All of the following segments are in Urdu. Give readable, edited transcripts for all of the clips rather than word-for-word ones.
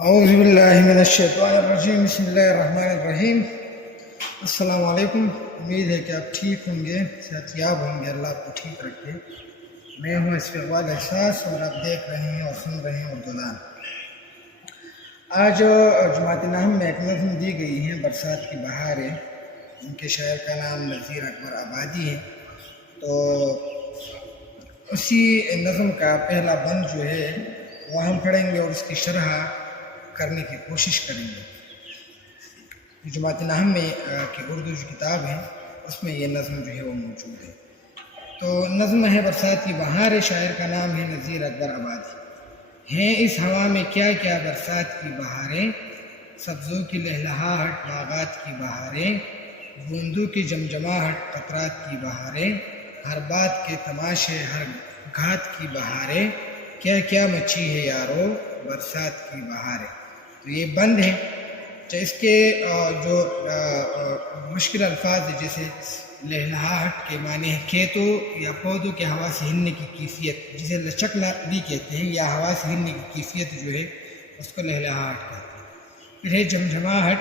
اعوذ باللہ من الشیطان الرجیم بسم اللہ الرحمن الرحیم۔ السلام علیکم، امید ہے کہ آپ ٹھیک ہوں گے، صحت یاب ہوں گے، اللہ آپ کو ٹھیک رکھے۔ میں ہوں اقبال احساس اور آپ دیکھ رہے ہیں اور سن رہے ہیں اردولان۔ آج جماعت نحم میں ایک نظم دی گئی ہے، برسات کی بہاریں، ان کے شاعر کا نام نذیر اکبر آبادی ہے۔ تو اسی نظم کا پہلا بند جو ہے وہ ہم پڑھیں گے اور اس کی شرح کرنے کی کوشش کریں گے۔ جماعت نحم میں کہ اردو جو کتاب ہے اس میں یہ نظم جو ہے وہ موجود ہے۔ تو نظم ہے برسات کی بہاریں، شاعر کا نام ہے نذیر اکبر آبادی۔ ہیں اس ہوا میں کیا کیا برسات کی بہاریں، سبزوں کی لہلہاہٹ باغات کی بہاریں، بوندوں کی جمجماہٹ قطرات کی بہاریں، ہر بات کے تماشے ہر گھات کی بہاریں، کیا کیا مچی ہے یارو برسات کی بہاریں۔ تو یہ بند ہے۔ اس کے جو مشکل الفاظ ہے، جیسے لہلہاہٹ کے معنی ہے کھیتوں یا پودوں کے ہوا سے ہلنے کی کیفیت، جسے لچکنا بھی کہتے ہیں، یا ہوا سے ہلنے کی کیفیت جو ہے اس کو لہلہاہٹ کہتے ہیں۔ پھر ہے جمجماہٹ،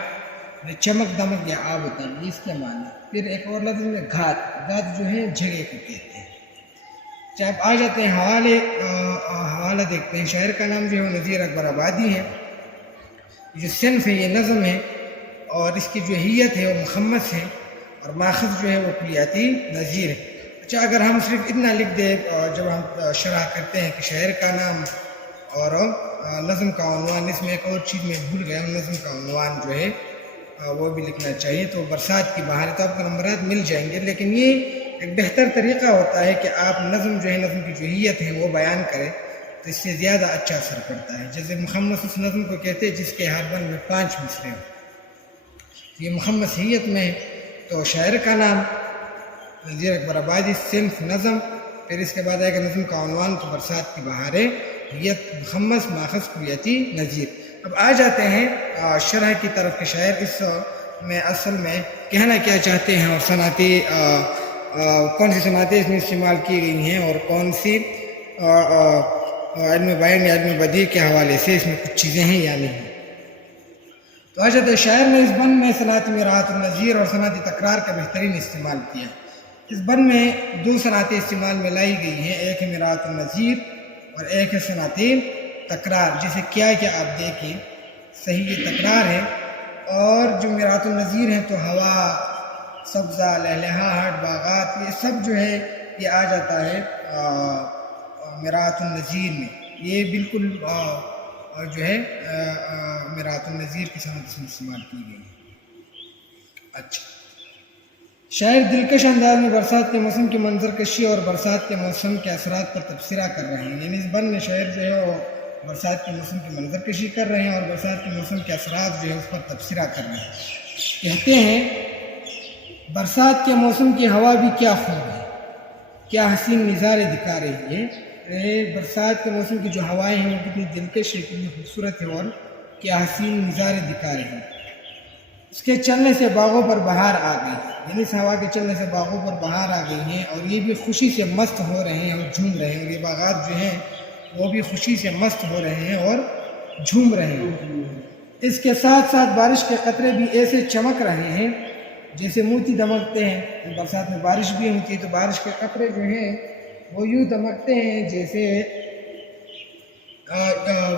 چمک دمک یا آب و تاب، اس کے معنی۔ پھر ایک اور لفظ میں گھات، گھات جو ہے جگہ کو کہتے ہیں۔ جب آ جاتے ہیں حوالہ دیکھتے ہیں، شاعر کا نام جو ہے وہ نذیر اکبر آبادی ہے۔ جو صنف ہے یہ نظم ہے، اور اس کی جو حیت ہے وہ مخمس ہے، اور ماخذ جو ہے وہ کلیاتی نظیر ہے۔ اچھا، اگر ہم صرف اتنا لکھ دیں جب ہم شرح کرتے ہیں کہ شاعر کا نام اور نظم کا عنوان، اس میں ایک اور چیز میں بھول گیا، نظم کا عنوان جو ہے وہ بھی لکھنا چاہیے، تو برسات کی بہاریں، تو آپ کو نمبرات مل جائیں گے۔ لیکن یہ ایک بہتر طریقہ ہوتا ہے کہ آپ نظم جو ہے، نظم کی جو حیت ہے وہ بیان کریں، تو اس سے زیادہ اچھا اثر پڑتا ہے۔ جیسے مخمس اس نظم کو کہتے ہیں جس کے ہر بند میں 5 مصرے ہوں، یہ مخمس حیت میں ہے۔ تو شاعر کا نام نذیر اکبر آبادی، صنف نظم، پھر اس کے بعد آئے گا نظم کا عنوان، تو برسات کی بہاریں، حیت مخمس، ماخذ کلیاتی نظیر۔ اب آ جاتے ہیں شرح کی طرف کہ شاعر اس میں اصل میں کہنا کیا چاہتے ہیں، اور صنعتی کون سی صنعتیں اس میں استعمال کی گئی ہیں، اور کون سی علم بیان یا علم بدیع کے حوالے سے اس میں کچھ چیزیں ہیں یا نہیں۔ تو آ جاتے ہیں شاعر نے اس بند میں صنعت مراعات النظیر اور صنعت تکرار کا بہترین استعمال کیا۔ اس بند میں 2 صنعتیں استعمال میں لائی گئی ہیں، ایک ہے مراعات النظیر اور ایک ہے صنعت تکرار۔ جیسے کیا آپ دیکھیں، صحیح یہ تکرار ہے، اور جو مراعات النظیر ہیں تو ہوا، سبزہ، لہلہاہٹ، باغات، یہ سب جو ہے یہ آ جاتا ہے مراعات النظیر میں۔ یہ بالکل جو ہے مراعات النظیر کی صنعت سے استعمال کی گئی ہے۔ اچھا، شاعر دلکش انداز میں برسات کے موسم کی منظر کشی اور برسات کے موسم کے اثرات پر تبصرہ کر رہے ہیں۔ یعنی اس بند میں شاعر جو ہے وہ برسات کے موسم کی منظر کشی کر رہے ہیں، اور برسات کے موسم کے اثرات جو ہے اس پر تبصرہ کر رہے ہیں۔ کہتے ہیں، برسات کے موسم کی ہوا بھی کیا خوب ہے، کیا حسین نظارے دکھا رہی ہے۔ برسات کے موسم کی جو ہوائیں ہیں وہ کتنی دلکش ہے، کتنی خوبصورت ہے، اور کیا حسین نظارے دکھا رہی ہیں۔ اس کے چلنے سے باغوں پر بہار آ گئی، یعنی اس ہوا کے چلنے سے باغوں پر بہار آ گئی ہیں، اور یہ بھی خوشی سے مست ہو رہے ہیں اور جھوم رہے ہیں، اور یہ باغات جو ہیں وہ بھی خوشی سے مست ہو رہے ہیں اور جھوم رہے ہیں۔ اس کے ساتھ ساتھ بارش کے قطرے بھی ایسے چمک رہے ہیں جیسے موتی دمکتے ہیں۔ برسات میں بارش بھی ہوتی ہے تو بارش کے قطرے جو ہیں وہ یوں دمکتے ہیں، جیسے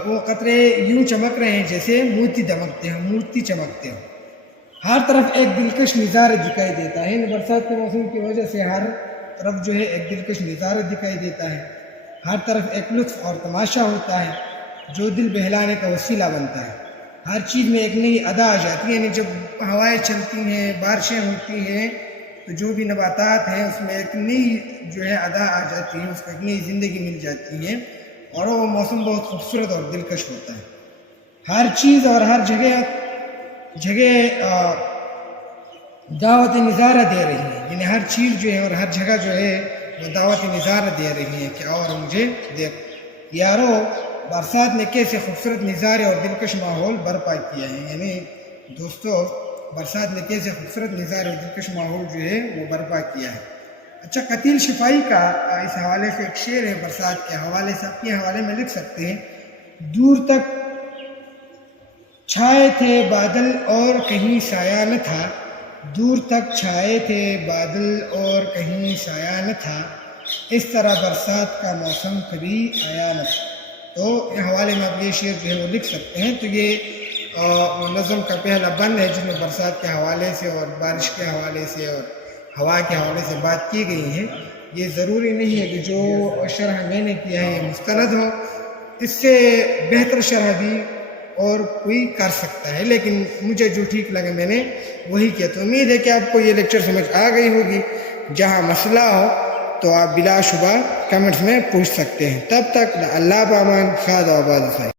وہ قطرے یوں چمک رہے ہیں جیسے موتی دمکتے ہیں، موتی چمکتے ہیں۔ ہر طرف ایک دلکش نظارہ دکھائی دیتا ہے۔ برسات کے موسم کی وجہ سے ہر طرف جو ہے ایک دلکش نظارہ دکھائی دیتا ہے، ہر طرف ایک لطف اور تماشا ہوتا ہے جو دل بہلانے کا وسیلہ بنتا ہے۔ ہر چیز میں ایک نئی ادا آ جاتی ہے، یعنی جب ہوائیں چلتی ہیں، بارشیں ہوتی ہیں، تو جو بھی نباتات ہیں اس میں ایک نئی جو ہے ادا آ جاتی ہے، اس کو ایک نئی زندگی مل جاتی ہے، اور وہ موسم بہت خوبصورت اور دلکش ہوتا ہے۔ ہر چیز اور ہر جگہ دعوت نظارہ دے رہی ہے، یعنی ہر چیز جو ہے اور ہر جگہ جو ہے وہ دعوت نظارہ دے رہی ہے کہ اور مجھے دیکھ یارو، برسات نے کیسے خوبصورت نظارے اور دلکش ماحول برپا کیا ہے۔ یعنی دوستو، برسات نے کیسے خوبصورت نظارے اور دلکش ماحول جو ہے وہ برپا کیا ہے۔ اچھا، قتیل شفائی کا اس حوالے سے ایک شعر ہے، برسات کے حوالے سے اپنے حوالے میں لکھ سکتے ہیں۔ دور تک چھائے تھے بادل اور کہیں سایہ نہ تھا، دور تک چھائے تھے بادل اور کہیں سایہ نہ تھا، اس طرح برسات کا موسم کبھی آیا نہ تھا۔ تو یہ حوالے میں آپ یہ شعر جو ہے وہ لکھ سکتے ہیں۔ تو یہ نظم کا پہلا بند ہے جس میں برسات کے حوالے سے اور بارش کے حوالے سے اور ہوا کے حوالے سے بات کی گئی ہے۔ یہ ضروری نہیں ہے کہ جو شرح میں نے کیا ہے یہ مستند ہو، اس سے بہتر شرح بھی اور کوئی کر سکتا ہے، لیکن مجھے جو ٹھیک لگا میں نے وہی کیا۔ تو امید ہے کہ آپ کو یہ لیکچر سمجھ آ گئی ہوگی۔ جہاں مسئلہ ہو تو آپ بلا شبہ کمنٹس میں پوچھ سکتے ہیں۔ تب تک اللہ بامان، خاد و آباد خیر۔